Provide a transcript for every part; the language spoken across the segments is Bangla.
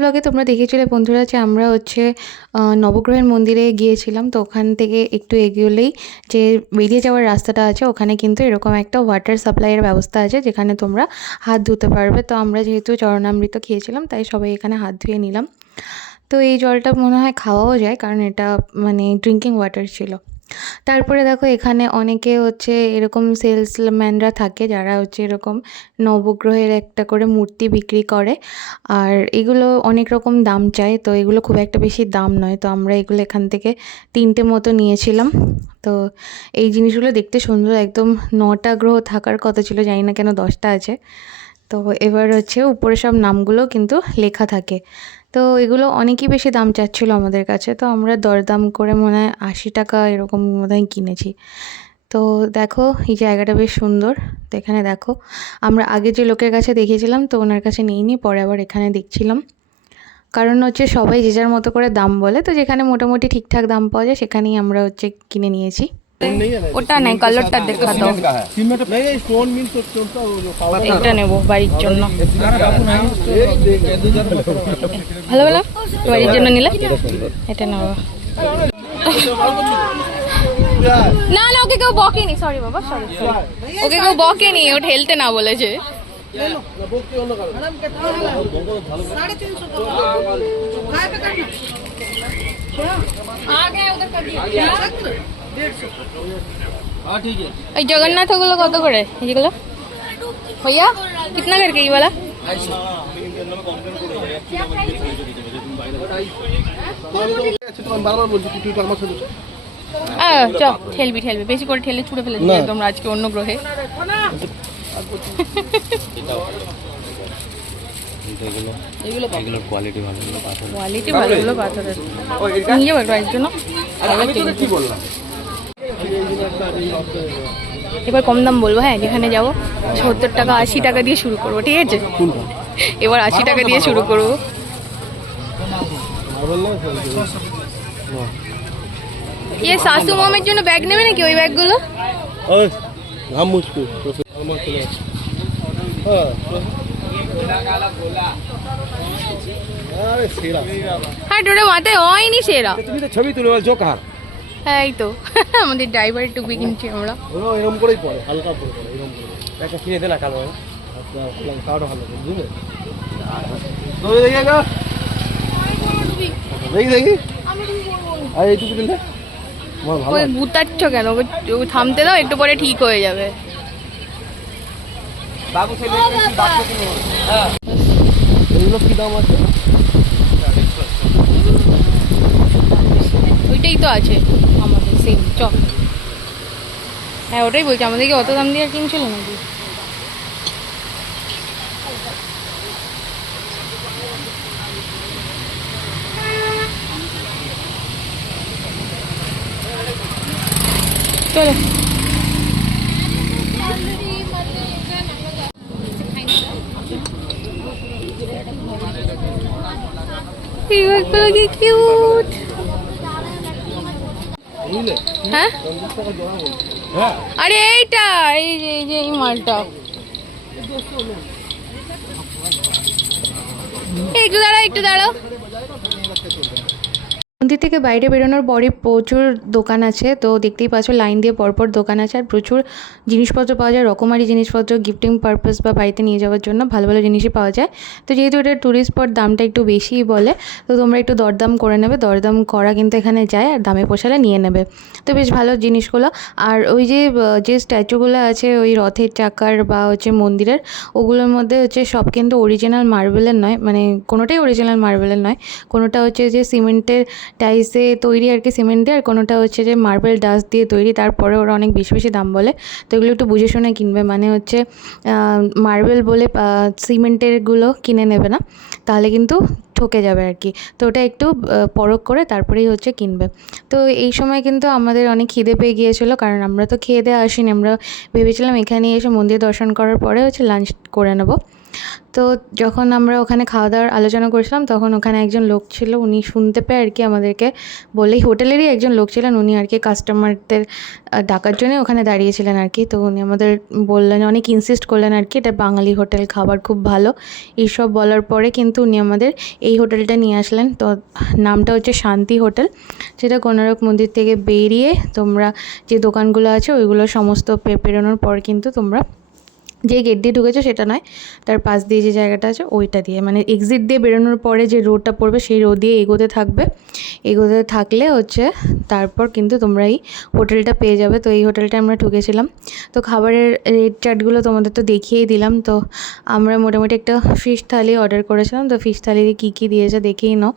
ব্লগে তোমরা দেখেছিলে বন্ধুরা যে আমরা নবগ্রহের মন্দিরে গিয়েছিলাম। তো ওখান থেকে একটু এগোলেই যে বেরিয়ে যাওয়ার রাস্তাটা আছে, ওখানে কিন্তু এরকম একটা ওয়াটার সাপ্লাইয়ের ব্যবস্থা আছে যেখানে তোমরা হাত ধুতে পারবে। তো আমরা যেহেতু চরণামৃত খেয়েছিলাম তাই সবাই এখানে হাত ধুয়ে নিলাম। তো এই জলটা মনে হয় খাওয়াও যায়, কারণ এটা মানে ড্রিঙ্কিং ওয়াটার ছিল। তারপরে দেখো এখানে অনেকে এরকম সেলসম্যানরা থাকে যারা এরকম নবগ্রহের একটা করে মূর্তি বিক্রি করে, আর এগুলো অনেক রকম দাম চায়। তো এগুলো খুব একটা বেশি দাম নয়, তো আমরা এগুলো এখান থেকে 3টে মতো নিয়েছিলাম। তো এই জিনিসগুলো দেখতে সুন্দর, একদম 9টা গ্রহ থাকার কথা ছিল, জানি না কেন 10টা আছে। তো এবার উপরে সব নামগুলো কিন্তু লেখা থাকে। তো এগুলো অনেকই বেশি দাম চাচ্ছিল আমাদের কাছে, তো আমরা দরদাম করে মনে হয় 80 টাকা এরকম মনে হয় কিনেছি। তো দেখো এই জায়গাটা বেশ সুন্দর। তো এখানে দেখো আমরা আগে যে লোকের কাছে দেখিয়েছিলাম তো ওনার কাছে নিইনি, পরে আবার এখানে দেখছিলাম। কারণ সবাই যে যার মতো করে দাম বলে, তো যেখানে মোটামুটি ঠিকঠাক দাম পাওয়া যায় সেখানেই আমরা কিনে নিয়েছি। ওটা নাই, কালারটা দেখা দাও। এটা নেবো বাড়ির জন্য। ভালো ভালো বাড়ির জন্য নিলে এটা নেবো। না না, ওকে কেউ বকেনি, সরি বাবা, সরি। ওকে কেউ বকেনি, ও ঠেলতে না বলেছে। এই জগন্নাথ গুলো কত করে এইগুলো भैया? कितना करके ये वाला? চল ঠেলবি বেশি করে ঠেলে ছুড়ে ফেলে দিবি তোমরা আজকে অন্য গ্রহে। কোয়ালিটি ভালো পাথরের নিয়ে যাবো একটু জন্য। এবার কম দাম বলবো, হ্যাঁ যেখানে যাবো 70 টাকা 80 টাকা দিয়ে শুরু করবো, ঠিক আছে? এবার 80 টাকা দিয়ে শুরু করবো। ये सासू ममेর জন্য ব্যাগ নেবে নাকি? ওই ব্যাগগুলো হ্যাঁ তোরা মাথায় হয়নি সেরা। তুমি তো ছবি তুলে বলছো কার? হ্যাঁ এই তো আমাদের ড্রাইভারের টুপি কিনছি আমরা। এরকম করেই পড়ে, হালকা পড়ে এরকম করে একটা কিনে দে না কালো। আচ্ছা কালো ভালো বুঝলে? দই দেখিয়েগা দেখি আর এই টুপি দিলে ওই গুতাচ্ছ কেন? ওই থামতে দাও, একটু পরে ঠিক হয়ে যাবে। বাবু ছেলে হ্যাঁ এগুলো কি দাম আছে? ওইটাই তো আছে আমাদের সেম চক। হ্যাঁ ওটাই বলছি, আমাদেরকে অত দাম দিয়ে কিনছিল নাকি? চলো কি কিউট। হ্যাঁ আরে এইটা এই যে এই মালটা একটু দাঁড়াও। মন্দির থেকে বাইরে বেরোনোর পরই প্রচুর দোকান আছে, তো দেখতেই পাচ্ছ লাইন দিয়ে পরপর দোকান আছে, আর প্রচুর জিনিসপত্র পাওয়া যায়, রকমারি জিনিসপত্র গিফটিং পারপাস বা বাড়িতে নিয়ে যাওয়ার জন্য ভালো ভালো জিনিসই পাওয়া যায়। তো যেহেতু এটা ট্যুরিস্ট স্পট দামটা একটু বেশিই বলে, তো তোমরা একটু দরদাম করে নেবে, দরদাম করা কিন্তু এখানে যায়, আর দামে পোষালে নিয়ে নেবে। তো বেশ ভালো জিনিসগুলো। আর ওই যে স্ট্যাচুগুলো আছে ওই রথের চাকার বা মন্দিরের, ওগুলোর মধ্যে সব কিন্তু অরিজিনাল মার্বেলের নয়, মানে কোনোটাই অরিজিনাল মার্বেলের নয়, কোনোটা যে সিমেন্টের টাইলসে তৈরি আর কি, সিমেন্ট দিয়ে, আর কোনোটা যে মার্বেল ডাস্ট দিয়ে তৈরি। তারপরে ওরা অনেক বেশি বেশি দাম বলে, তো এগুলো একটু বুঝে শুনে কিনবে। মানে মার্বেল বলে সিমেন্টেরগুলো কিনে নেবে না, তাহলে কিন্তু ঠকে যাবে আর কি। তো ওটা একটু পরখ করে তারপরেই কিনবে। তো এই সময় কিন্তু আমাদের অনেক খিদে পেয়ে গিয়েছিলো, কারণ আমরা তো খেয়ে দেওয়া আসিনি, আমরা ভেবেছিলাম এখানে এসে মন্দির দর্শন করার পরে লাঞ্চ করে নেব। তো যখন আমরা ওখানে খাওয়া দাওয়ার আলোচনা করছিলাম তখন ওখানে একজন লোক ছিল, উনি শুনতে পেয়ে আর কি আমাদেরকে বলে, হোটেলেরই একজন লোক ছিলেন, উনি আর কি কাস্টমারদের ডাকার জন্য ওখানে দাঁড়িয়েছিলেন আর কি। তো উনি আমাদের বললেন, অনেক ইনসিস্ট করলেন আর কি, এটা বাঙালি হোটেল, খাবার খুব ভালো, এইসব বলার পরে কিন্তু উনি আমাদের এই হোটেলটা নিয়ে আসলেন। তো নামটা হচ্ছে শান্তি হোটেল, যেটা কোনারক মন্দির থেকে বেরিয়ে তোমরা যে দোকানগুলো আছে ওইগুলো সমস্ত পেরোনোর পর কিন্তু তোমরা যে গেট দিয়ে ঢুকেছো সেটা নয়, তার পাশ দিয়ে যে জায়গাটা আছে ওইটা দিয়ে, মানে এক্সিট দিয়ে বেরোনোর পরে যে রোডটা পড়বে সেই রোড দিয়ে এগোতে থাকবে, এগোতে থাকলে হচ্ছে তারপর কিন্তু তোমরা এই হোটেলটা পেয়ে যাবে। তো এই হোটেলটা আমরা ঢুকেছিলাম। তো খাবারের রেট চার্টগুলো তোমাদের তো দেখিয়েই দিলাম। তো আমরা মোটামুটি একটা ফিশ থালি অর্ডার করেছিলাম। তো ফিশ থালিতে কী কী দিয়েছে দেখেই নাও।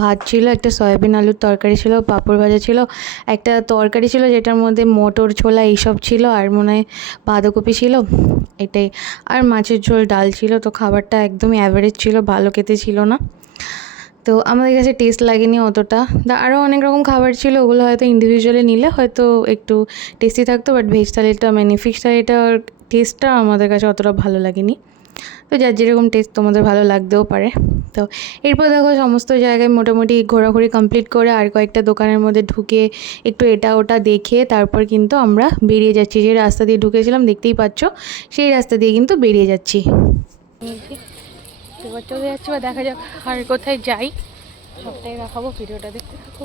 ভাত ছিল, একটা সয়াবিন আলুর তরকারি ছিল, পাঁপড় ভাজা ছিল, একটা তরকারি ছিল যেটার মধ্যে মটর ছোলা এইসব ছিল, আর মনে হয় বাঁধাকপি ছিল, এটাই, আর মাছের ঝোল, ডাল ছিল। তো খাবারটা একদমই অ্যাভারেজ ছিল, ভালো খেতে ছিল না। তো আমাদের কাছে টেস্ট লাগেনি অতটা। আরও অনেক রকম খাবার ছিল, ওগুলো হয়তো ইন্ডিভিজুয়ালি নিলে হয়তো একটু টেস্টি থাকতো, বাট ভেজ থালিটা মানে ফিশ থালিটার টেস্টটা আমাদের কাছে অতটা ভালো লাগেনি। তো যার যেরকম টেস্ট তোমাদের ভালো লাগতেও পারে। তো এরপর দেখো সমস্ত জায়গায় মোটামুটি ঘোরাঘুরি কমপ্লিট করে আর কয়েকটা দোকানের মধ্যে ঢুকে একটু এটা ওটা দেখে তারপর কিন্তু আমরা বেরিয়ে যাচ্ছি। যে রাস্তা দিয়ে ঢুকেছিলাম দেখতেই পাচ্ছ, সেই রাস্তা দিয়ে কিন্তু বেরিয়ে যাচ্ছি। এবার চলে যাচ্ছি, বা দেখা যাক আর কোথায় যাই, সবটাই দেখাবো, ভিডিওটা দেখতে থাকো।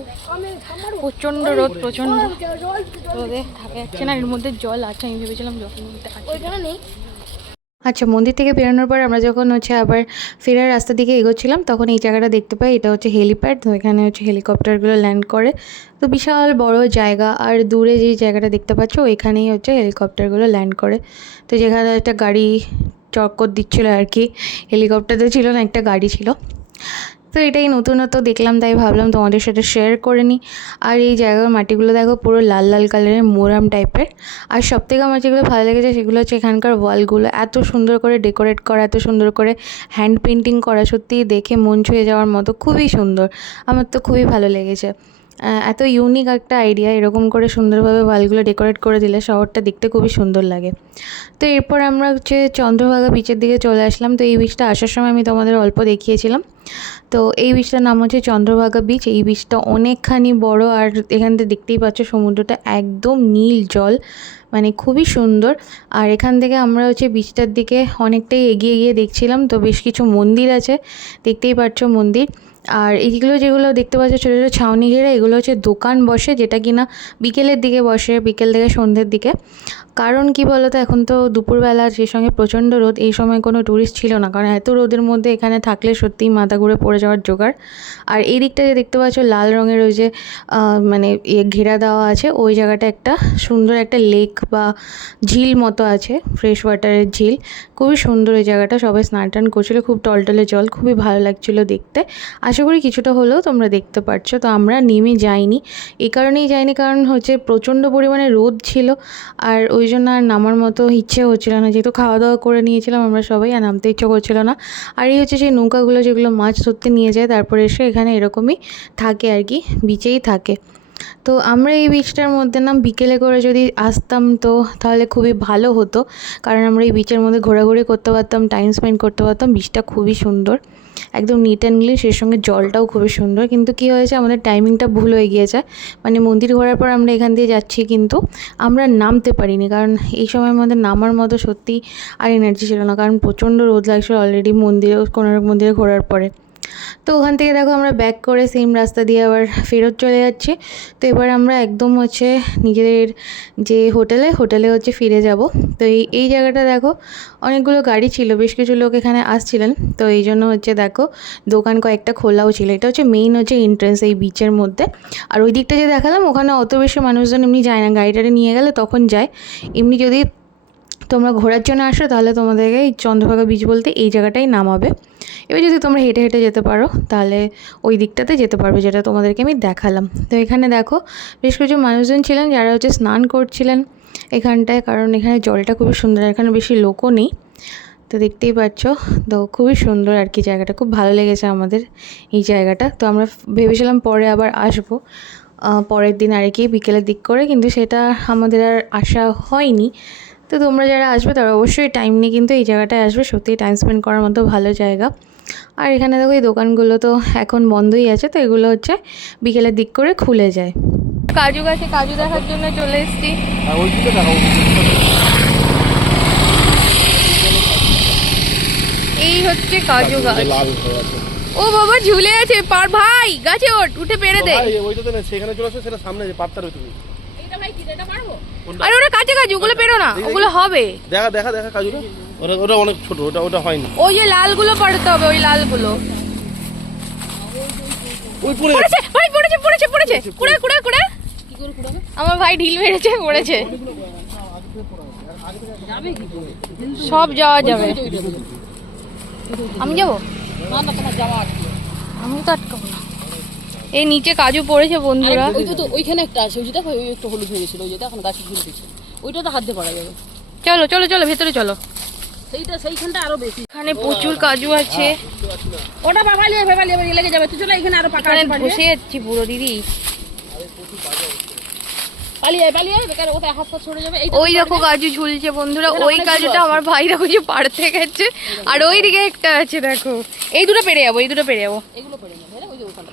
প্রচণ্ড রোদ, প্রচণ্ড রোদে থাকা যাচ্ছে না। এর মধ্যে জল আছে, আমি ভেবেছিলাম জলের মধ্যে নেই। আচ্ছা, মন্দির থেকে বেরোনোর পর আমরা যখন হচ্ছে আবার ফেরার রাস্তার দিকে এগোচ্ছিলাম তখন এই জায়গাটা দেখতে পাই, এটা হচ্ছে হেলিপ্যাড। তো এখানে হচ্ছে হেলিকপ্টারগুলো ল্যান্ড করে। তো বিশাল বড় জায়গা, আর দূরে যেই জায়গাটা দেখতে পাচ্ছ ওইখানেই হচ্ছে হেলিকপ্টারগুলো ল্যান্ড করে। তো যেখানে একটা গাড়ি চক্কর দিচ্ছিলো আর কি, হেলিকপ্টার তো ছিল না, একটা গাড়ি ছিল। তো এটাই নতুনত্ব দেখলাম, তাই ভাবলাম তোমাদের সাথে শেয়ার করে নিই। আর এই জায়গার মাটিগুলো দেখো পুরো লাল লাল কালারের, মোরাম টাইপের। আর সবথেকে আমার যেগুলো ভালো লেগেছে সেগুলো হচ্ছে এখানকার ওয়ালগুলো এত সুন্দর করে ডেকোরেট করা, এত সুন্দর করে হ্যান্ড পেন্টিং করা, সত্যিই দেখে মন ছুঁয়ে যাওয়ার মতো, খুবই সুন্দর। আমার তো খুবই ভালো লেগেছে। এত ইউনিক একটা আইডিয়া, এরকম করে সুন্দরভাবে ওয়ালগুলো ডেকোরেট করে দিলে শহরটা দেখতে খুবই সুন্দর লাগে। তো এরপর আমরা হচ্ছে চন্দ্রভাগা বিচের দিকে চলে আসলাম। তো এই বিচটা আসার সময় আমি তোমাদের অল্প দেখিয়েছিলাম। তো এই বিচটার নাম হচ্ছে চন্দ্রভাগা বিচ। এই বিচটা অনেকখানি বড়, আর এখান থেকে দেখতেই পাচ্ছ সমুদ্রটা একদম নীল জল, মানে খুবই সুন্দর। আর এখান থেকে আমরা হচ্ছে বিচটার দিকে অনেকটাই এগিয়ে গিয়ে দেখছিলাম। তো বেশ কিছু মন্দির আছে, দেখতেই পাচ্ছ মন্দির। আর এইগুলো যেগুলো দেখতে পাচ্ছ ছোটো ছোটো ছাউনি ঘেরা, এগুলো হচ্ছে দোকান বসে, যেটা কিনা বিকেলের দিকে বসে, বিকেল থেকে সন্ধ্যের দিকে। কারণ কি বলো তো, এখন তো দুপুরবেলা, সেই সঙ্গে প্রচণ্ড রোদ, এই সময় কোনো ট্যুরিস্ট ছিল না, কারণ এত রোদের মধ্যে এখানে থাকলে সত্যিই মাথা ঘুরে পড়ে যাওয়ার জোগাড়। আর এই দিকটা যে দেখতে পাচ্ছ লাল রঙের ওই যে মানে ঘেরা দেওয়া আছে, ওই জায়গাটা একটা সুন্দর একটা লেক বা ঝিল মতো আছে, ফ্রেশ ওয়াটারের ঝিল, খুবই সুন্দর ওই জায়গাটা। সবাই স্নান টান করছিলো, খুব টলটলে জল, খুবই ভালো লাগছিলো দেখতে। আশা করি কিছুটা হলেও তোমরা দেখতে পারছো। তো আমরা নেমে যাইনি, এই কারণেই যাইনি কারণ হচ্ছে প্রচণ্ড পরিমাণে রোদ ছিল, আর ওই জন্য আর নামার মতো ইচ্ছে হচ্ছিলো না, যেহেতু খাওয়া দাওয়া করে নিয়েছিলাম আমরা সবাই, আর নামতে ইচ্ছে করছিলো না। আর এই হচ্ছে সেই নৌকাগুলো যেগুলো মাছ ধরতে নিয়ে যায়, তারপরে এসে এখানে এরকমই থাকে আর কি, বিচেই থাকে। তো আমরা এই বিচটার মধ্যে বিকেলে করে যদি আসতাম তো তাহলে খুবই ভালো হতো, কারণ আমরা এই বিচের মধ্যে ঘোরাঘুরি করতে পারতাম, টাইম স্পেন্ড করতে পারতাম। বিচটা খুবই সুন্দর, একদম নিট অ্যান্ড ক্লিন, সেই সঙ্গে জলটাও খুবই সুন্দর। কিন্তু কী হয়েছে, আমাদের টাইমিংটা ভুল হয়ে গিয়েছে, মানে মন্দির ঘোরার পর আমরা এখান দিয়ে যাচ্ছি কিন্তু আমরা নামতে পারিনি, কারণ এই সময়ের মধ্যে নামার মতো সত্যি আর এনার্জি ছিল না, কারণ প্রচণ্ড রোদ লাগছিল অলরেডি মন্দিরে, কোনারক মন্দিরে ঘোরার পরে। তো ওখান থেকে দেখো আমরা ব্যাক করে সেম রাস্তা দিয়ে আবার ফেরত চলে যাচ্ছি। তো এবার আমরা একদম হচ্ছে নিজেদের যে হোটেলে হচ্ছে ফিরে যাব। তো এই জায়গাটা দেখো অনেকগুলো গাড়ি ছিল, বেশ কিছু লোক এখানে আসছিলেন, তো এই জন্য হচ্ছে দেখো দোকান কয়েকটা খোলাও ছিল। এটা হচ্ছে মেইন হচ্ছে এন্ট্রেন্স এই বিচের মধ্যে। আর ওই দিকটা যে দেখালাম ওখানে অত বেশি মানুষজন এমনি যায় না, গাড়িটারে নিয়ে গেলে তখন যায়। এমনি যদি তোমরা ঘোরার জন্য আসো তাহলে তোমাদেরকে এই চন্দ্রভাগা বিচ বলতে এই জায়গাটাই নামাবে। এবার যদি তোমরা হেঁটে হেঁটে যেতে পারো তাহলে ওই দিকটাতে যেতে পারবে, যেটা তোমাদেরকে আমি দেখালাম। তো এখানে দেখো বেশ কিছু মানুষজন ছিলেন যারা হচ্ছে স্নান করছিলেন এখানটায়, কারণ এখানে জলটা খুবই সুন্দর, এখানে বেশি লোকও নেই। তো দেখতেই পাচ্ছ, তো খুবই সুন্দর আর কি জায়গাটা, খুব ভালো লেগেছে আমাদের এই জায়গাটা। তো আমরা ভেবেছিলাম পরে আবার আসবো পরের দিন আর কি বিকেলের দিক করে, কিন্তু সেটা আমাদের আর আসা হয়নি। তো তোমরা যারা আসবে তারা অবশ্যই টাইম নিয়ে কিন্তু এই জায়গাটায় আসবে, সত্যিই টাইম স্পেন্ড করার মতো ভালো জায়গা। আর এখানে দেখো এই দোকানগুলো তো এখন বন্ধই আছে, তো এগুলো হচ্ছে বিকেলের দিক করে খুলে যায়। কাজু গাছে কাজু দেখার জন্য চলে এসেছি। এই হচ্ছে কাজু গাছ। ও বাবা ঝুলে আছে পার, ভাই গাছে ওঠ, উঠে পেরে দে। সেখানে চলে আসো, সেটা সামনে যে পাত্তার তুমি। আরে ওটা কাছে কাজু, ওগুলো পেরো না, ওগুলো হবে। দেখা দেখা দেখা কাজুটা, ওটা অনেক ছোট, ওটা হয়নি। ওই যে লালগুলো পাড়তে হবে, ওই লালগুলো। ওই পড়ে পড়েছে ভাই, পড়েছে পড়েছে পড়েছে, কুড়ে কুড়ে কুড়ে। আমার ভাই ঢিল মেরেছে, পড়েছে। সব যাওয়া যাবে। আমি যাবো? আমি তো আটকাবো না। এই নিচে কাজু পড়েছে বন্ধুরা। ওইটা তো ওইখানে একটা আছে, ওই যে দেখো ওই একটা হলুদ হয়ে গেছিল, ওই যেটা এখন গাছে ঝুলতেছে, ওইটা তো হাত দিয়ে পারা যাবে। চলো চলো চলো ভেতরে চলো। সেইখানটা আরো বেশি, এখানে প্রচুর কাজু আছে। ওটা বাবালিয়ে লেগে যাবে। তুই চলো এখানে আরো পাকা এখানে বসে যাচ্ছি পুরো দিদি। পালিয়ে বেকার ওটা হাত পা ছড়ে যাবে। ওই দেখো কাজু ঝুলছে বন্ধুরা, ওই কাজুটা আমার ভাই দেখো যে পাড়তে গেছে, আর ওই দিকে একটা আছে দেখো। এই দুটো পেরে যাবো, এই দুটো পেরে যাবো। এগুলো পড়ে যাবে, ওই যে ওখানটা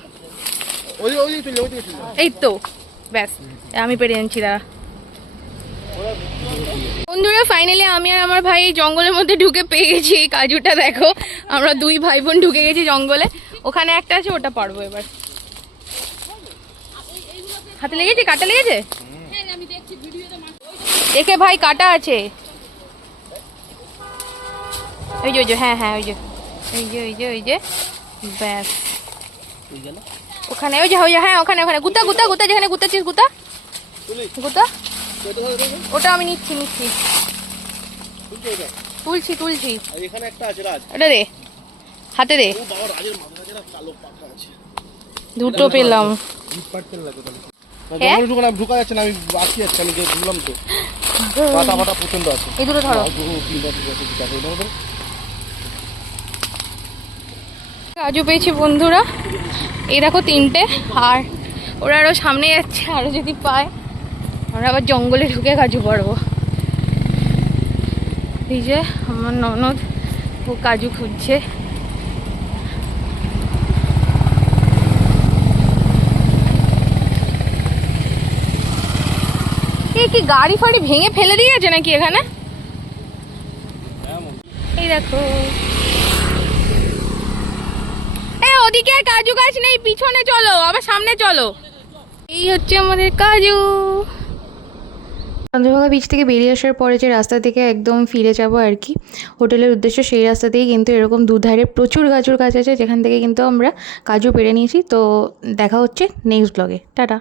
এই তো ব্যাস, আমি পেরে যাচ্ছি দাঁড়া। বন্ধুরা ফাইনালি আমি আর আমার ভাই এই জঙ্গলের মধ্যে ঢুকে পেয়ে গেছি এই কাজুটা। দেখো আমরা দুই ভাই বোন ঢুকে গেছি জঙ্গলে। ওখানে একটা আছে, ওটা পারবো এবার। হাতে লেগেছে, কাটা লেগেছে দেখে ভাই, কাটা আছে। ওই যে ওই যে, হ্যাঁ হ্যাঁ ওই যে ওই যে ওই যে ওই যে ব্যাস ওখানে, ওই যে ওই যে, হ্যাঁ ওখানে ওখানে গুতা গুতা গুতা, যেখানে গুতাচ্ছিস গুতা গুতা। ওটা আমি নিচ্ছি নিচ্ছি, তুলছি তুলছি। এখানে একটা আছে রাজ, ওটা দে, হাতে দে। ও বাবা, রাজের মাথা কাছে কালো পাকা আছে। দুটো পেলাম। হ্যাঁ? জঙ্গলে ঢুকা যাচ্ছে না, আমি বাকি যাচ্ছি, আমি ঢুকলাম তো, পাতা পাতা প্রচন্ড আছে। এই দুটো ধরো। কাজু পেয়েছি বন্ধুরা, এই দেখো তিনটে। আর ওরা আরো সামনে যাচ্ছে, আরো যদি পায় আমরা আবার জঙ্গলে ঢুকে কাজু পারবো। এই যে আমার ননদ, ও কাজু খুঁজছে। কি গাড়ি ফাড়ি ভেঙে ফেলে দিয়েছে নাকি এখানে? এই দেখো, ওদিকে আর কাজু গাছ নেই, পিছনে চলো, আবার সামনে চলো। এই হচ্ছে আমাদের কাজু। চন্দ্রভাগা বিচ থেকে বেরিয়ে আসার পরে যে রাস্তা থেকে একদম ফিরে যাব আর কি হোটেলের উদ্দেশ্যে, সেই রাস্তাতেই কিন্তু এরকম দুধারে প্রচুর কাজুর গাছ আছে, যেখান থেকে কিন্তু আমরা কাজু পেরে নিয়েছি। তো দেখা হচ্ছে নেক্সট ব্লগে, টাটা।